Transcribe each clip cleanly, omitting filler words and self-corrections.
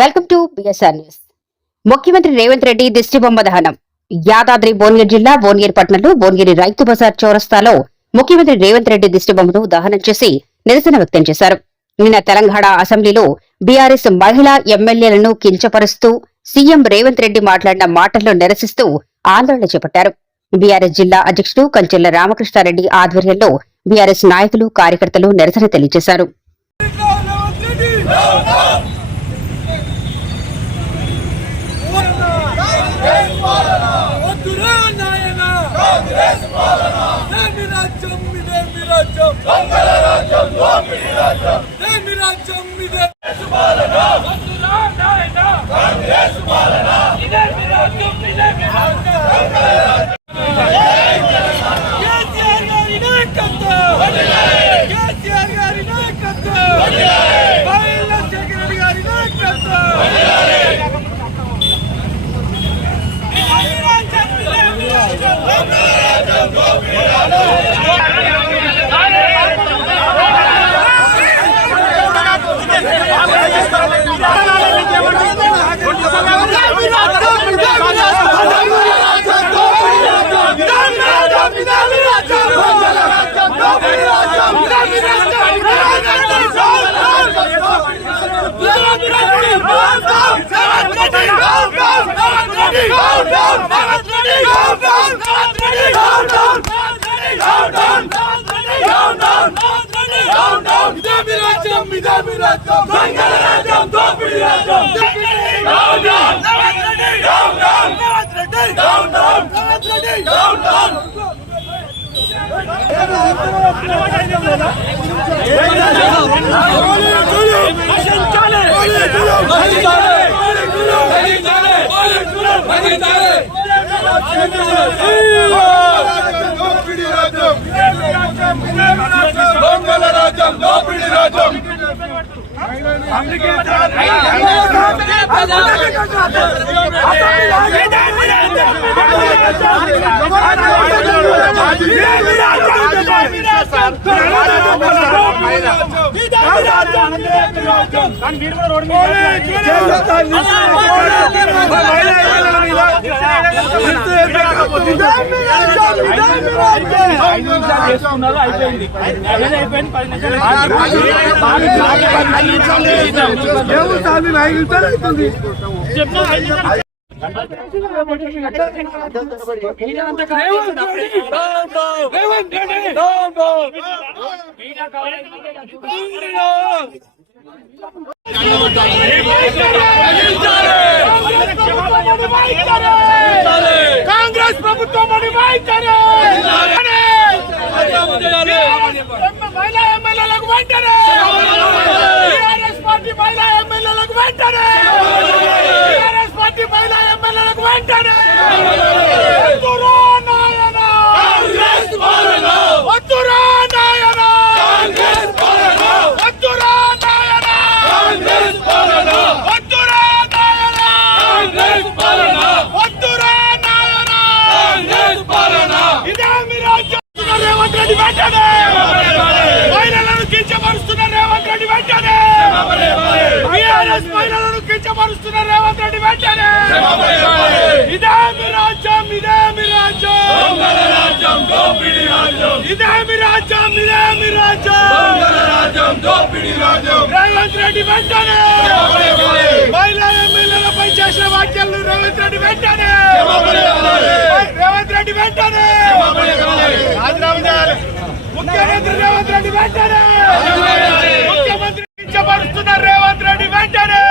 Welcome to BSR news. ముఖ్యమంత్రి రేవంత్ రెడ్డి దిష్టిబొమ్మ దహనం. యాదాద్రి భువనగిరి జిల్లా భువనగిరి పట్టణంలో భువనగిరి రైతు బజార్ చౌరస్తాలో ముఖ్యమంత్రి రేవంత్ రెడ్డి దిష్టిబొమ్మను దహనం చేసి నిరసన వ్యక్తం చేశారు. నిన్న తెలంగాణ అసెంబ్లీలో బీఆర్ఎస్ మహిళా ఎమ్మెల్యేలను కించపరుస్తూ సీఎం రేవంత్ రెడ్డి మాట్లాడిన మాటల్లో నిరసిస్తూ ఆందోళన చేపట్టారు. బీఆర్ఎస్ జిల్లా అధ్యక్షుడు కంచెల్ల రామకృష్ణారెడ్డి ఆధ్వర్యంలో బీఆర్ఎస్ నాయకులు కార్యకర్తలు నిరసన తెలియజేశారు. కాంగ్రెస్ ప్రభుత్వం మహిళా ఎమ్మెల్యేలకు వెంటనే టీఆర్ఎస్ పార్టీ మహిళా ఎమ్మెల్యేలకు వెంటనే టీఆర్ఎస్ పార్టీ మహిళా ఎమ్మెల్యేలకు వెంటనే మహిళలను కించపరుస్తున్న రేవంత్ రెడ్డి వెంటనే మహిళలను కించపరుస్తున్న రేవంత్ రెడ్డి వెంటనే ఇదే మీ రాజ్యం ఇదే మీ రాజ్యం ఇదే మీ రాజ్యం ఇదే మీ రాజ్యం రేవంత్ రెడ్డి వెంటనే మహిళా ఎమ్మెల్యేలపై చేసిన వ్యాఖ్యలను రేవంత్ రెడ్డి వెంటనే ముఖ్యమంత్రి రేవంత్ రెడ్డి వెంటనే ముఖ్యమంత్రి కించపరుస్తున్న రేవంత్ రెడ్డి వెంటనే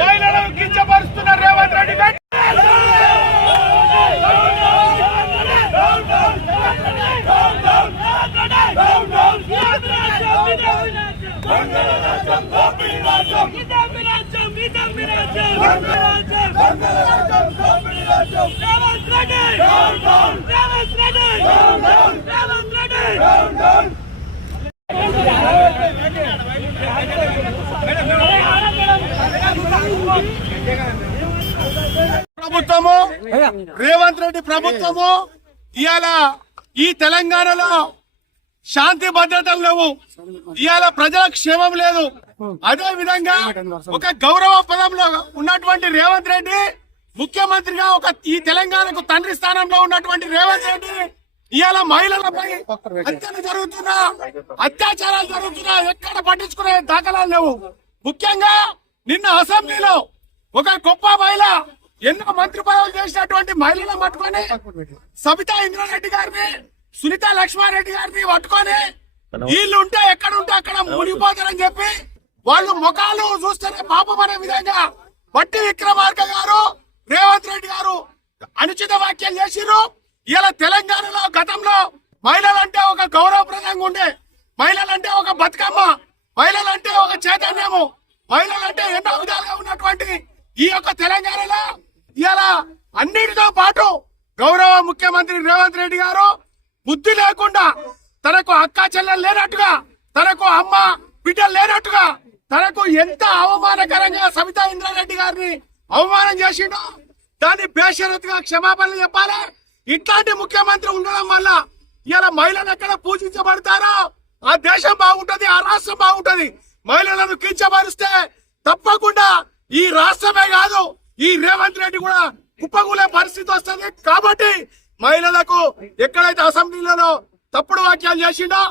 మహిళలను కించపరుస్తున్న రేవంత్ రెడ్డి వెంటనే ప్రభుత్వము రేవంత్ రెడ్డి ప్రభుత్వము ఇవాళ ఈ తెలంగాణలో శాంతి భద్రతలు లేవు, ఇవాళ ప్రజల క్షేమం లేదు. అదే విధంగా ఒక గౌరవ పదంలో ఉన్నటువంటి రేవంత్ రెడ్డి ముఖ్యమంత్రిగా ఈ తెలంగాణకు తండ్రి స్థానంలో ఉన్నటువంటి రేవంత్ రెడ్డి ఇవాళ మహిళలపై హత్యలు జరుగుతున్నా, అత్యాచారాలు జరుగుతున్నా, ఎక్కడ పట్టించుకునే దాఖలాలు లేవు. ముఖ్యంగా నిన్న అసెంబ్లీలో ఒక గొప్ప మహిళ ఎన్నో మంత్రి పదవులు చేసినటువంటి మహిళలను పట్టుకొని సబితా ఇంద్రారెడ్డి గారిని, సునీత లక్ష్మారెడ్డి గారిని పట్టుకొని వీళ్ళు ఉంటే ఎక్కడ ఉంటే అక్కడ మునిగిపోతారని చెప్పి వాళ్ళు ముఖాలు చూస్తేనే పాపం అనే విధంగా బట్టి విక్రమార్క గారు, రేవంత్ రెడ్డి గారు అనుచిత వ్యాఖ్యలు చేసిర్రు. ఇలా తెలంగాణలో గతంలో మహిళలంటే ఒక గౌరవప్రదంగా ఉండే, మహిళలంటే ఒక బతుకమ్మ, మహిళలంటే ఒక చైతన్యము, మహిళలంటే ఎన్నో విధాలుగా ఉన్నటువంటి ఈ యొక్క తెలంగాణలో ఇలా అన్నిటితో పాటు గౌరవ ముఖ్యమంత్రి రేవంత్ రెడ్డి గారు బుద్ధి లేకుండా తనకు అక్క చెల్లెలు లేనట్టుగా, తనకు అమ్మ బిడ్డలు లేనట్టుగా, తనకు ఎంత అవమానకరంగా సబితా ఇంద్రారెడ్డి గారిని అవమానం చేసిండో దాన్ని బేషరతుగా క్షమాపణలు చెప్పాలి. ఇట్లాంటి ముఖ్యమంత్రి ఉండడం వల్ల ఇలా మహిళలు ఎక్కడ పూజించబడతారో ఆ దేశం బాగుంటది, ఆ రాష్ట్రం బాగుంటది. మహిళలను కించపరిస్తే తప్పకుండా ఈ రాష్ట్రమే కాదు ఈ రేవంత్ రెడ్డి కూడా కుప్పకూలే పరిస్థితి వస్తుంది. కాబట్టి మహిళలకు ఎక్కడైతే అసెంబ్లీలలో తప్పుడు వ్యాఖ్యలు చేసిండో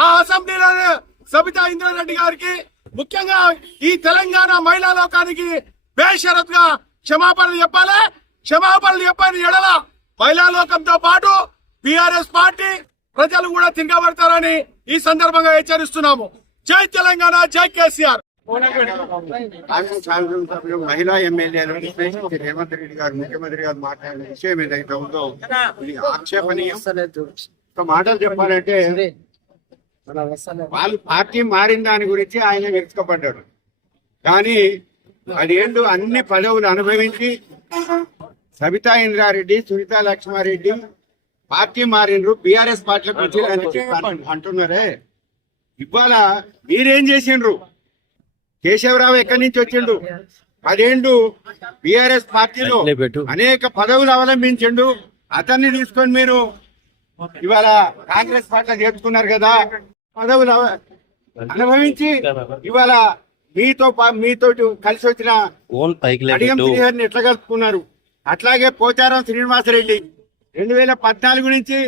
ఆ అసెంబ్లీలోనే సబితా ఇంద్రారెడ్డి గారికి, ముఖ్యంగా ఈ తెలంగాణ మహిళా లోకానికి బేషరతుగా క్షమాపణలు చెప్పాలి. క్షమాపణలు చెప్పని ఎడల మహిళా లోకంతో పాటు బీఆర్ఎస్ పార్టీ ప్రజలు కూడా తిరగబడతారని ఈ సందర్భంగా హెచ్చరిస్తున్నాము. జై తెలంగాణ, జై కేసీఆర్. శాసనసభ్యులు మహిళా ఎమ్మెల్యేలు రేవంత్ రెడ్డి గారు ముఖ్యమంత్రి గారు మాట్లాడిన విషయం ఏదైతే ఉందో ఇది ఆక్షేపణీయం. ఒక మాటలు చెప్పాలంటే వాళ్ళు పార్టీ మారిన దాని గురించి ఆయన వెతుకబడ్డాడు. కానీ 10 ఏళ్ళు అన్ని పదవులు అనుభవించి సబితా ఇంద్రారెడ్డి, సునీత లక్ష్మారెడ్డి పార్టీ మారినరు, బీఆర్ఎస్ పార్టీలకు వచ్చి అంటున్నారే. ఇవాళ మీరేం చేసిండ్రు? కేశవరావు ఎక్కడి నుంచి వచ్చిండు? 10 ఏళ్ళు బీఆర్ఎస్ పార్టీలో అనేక పదవులు అవలంబించిండు. అతన్ని తీసుకొని మీరు ఇవాళ కాంగ్రెస్ పార్టీలో చేర్చుకున్నారు కదా. పదవులు అనుభవించి ఇవాళ మీతో కలిసి వచ్చిన అడిగం శ్రీహరిని ఎట్లా కలుపుకున్నారు? అట్లాగే పోచారం శ్రీనివాసరెడ్డి 2014 నుంచి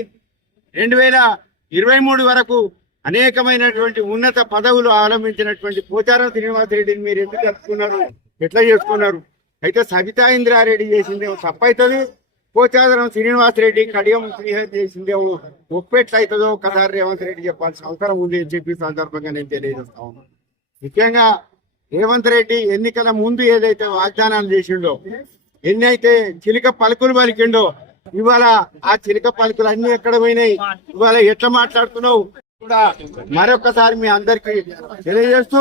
2023 వరకు అనేకమైనటువంటి ఉన్నత పదవులు అవలంబించినటువంటి పోచారం శ్రీనివాసరెడ్డిని మీరు ఎందుకు కలుపుకున్నారు? ఎట్లా చేసుకున్నారు? అయితే సబితా ఇంద్రారెడ్డి చేసిందేమో తప్పైతుంది, పోచారం శ్రీనివాసరెడ్డి కడియం శ్రీహరి చేసిందేమో ఒప్పెట్లయితుందో ఒకసారి రేవంత్ రెడ్డి చెప్పాల్సిన అవసరం ఉంది అని చెప్పి సందర్భంగా నేను తెలియజేస్తా ఉన్నాను. ముఖ్యంగా రేవంత్ రెడ్డి ఎన్నికల ముందు ఏదైతే వాగ్దానాలు చేసిండో, ఎన్నైతే చిలిక పలుకులు పలికిండో, ఇవాళ ఆ చిలిక పలుకులు అన్ని ఎక్కడ పోయినాయి? ఇవాళ ఎట్లా మాట్లాడుతున్నావు కూడా మరొకసారి మీ అందరికి తెలియజేస్తూ,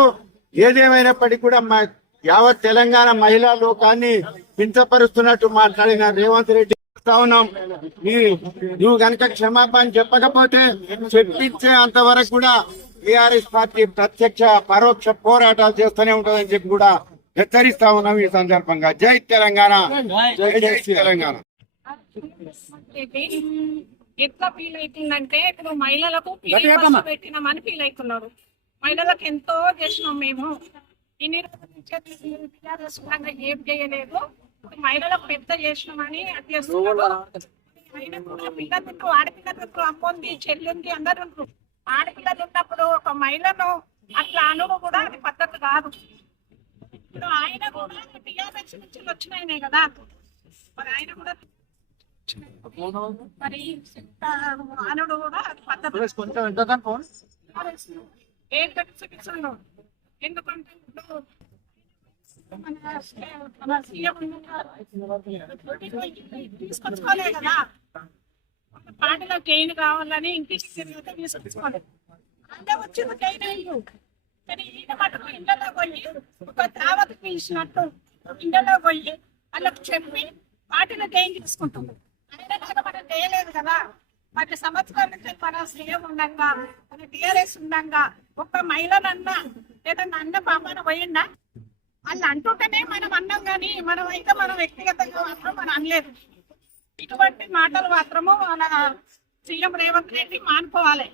ఏదేమైనప్పటికీ కూడా మా యావత్ తెలంగాణ మహిళా లోకాన్ని కించపరుస్తున్నట్టు మాట్లాడిన రేవంత్ రెడ్డి ఉన్నాం. నువ్వు కనుక క్షమాపణ చెప్పకపోతే చెప్పించే అంతవరకు కూడా టీఆర్ఎస్ పార్టీ ప్రత్యక్ష పరోక్ష పోరాటాలు చేస్తూనే ఉంటుందని చెప్పి కూడా హెచ్చరిస్తా ఉన్నాం ఈ సందర్భంగా. జై తెలంగాణ, జై తెలంగాణ. ఎట్లా ఫీల్ అవుతుందంటే ఇప్పుడు మహిళలకు పెట్టినామని ఫీల్ అవుతున్నారు. మహిళలకు ఎంతో చేసినాం మేము, ఇన్ని రోజుల ఏం చేయలేదు, మహిళలకు పెద్ద చేసినామని అది చేస్తున్నారు. అయినా కూడా పిల్లలకు ఆడపిల్లలకు అమ్మంది చెల్లింది అందరు ఉంటారు. ఆడపిల్లలు ఉన్నప్పుడు ఒక మహిళను అట్లా అనుడు కూడా అది పద్ధతి కాదు. ఇప్పుడు ఆయన కూడా టీఆర్ఎస్ నుంచి వచ్చినాయనే కదా, మరి ఆయన కూడా మరి అనుడు కూడా అది పద్ధతి. ఏంటంటే చూపిస్తున్నాడు, ఎందుకంటే తీసుకొచ్చుకోలే కదా, పాటలో గెయిన్ కావాలని ఇంటికి తిరిగితే తీసుకొచ్చుకోలేదు. అంటే వచ్చింది గెయిన్ అయ్యిండు. కానీ ఈయన మటుకు ఇంట్లో పోయి ఒక దావత్ పిలిచినట్టు ఇంట్లో పోయి వాళ్ళకు చెప్పి పార్టీలో గెయిన్ తీసుకుంటుంది. అయినా మనం చేయలేదు కదా. 10 సంవత్సరాల నుంచి మన సీఎం ఉండగా, మన టీఆర్ఎస్ ఉండగా ఒక్క మహిళనన్నా లేదా అన్న పాపన పోయిందా? వాళ్ళు అంటుంటేనే మనం అన్నాం, కానీ మనం అయితే మనం వ్యక్తిగతంగా మాత్రం మనం అనలేదు. ఇటువంటి మాటలు మాత్రము మన సీఎం రేవంత్ రెడ్డి మానుకోవాలి.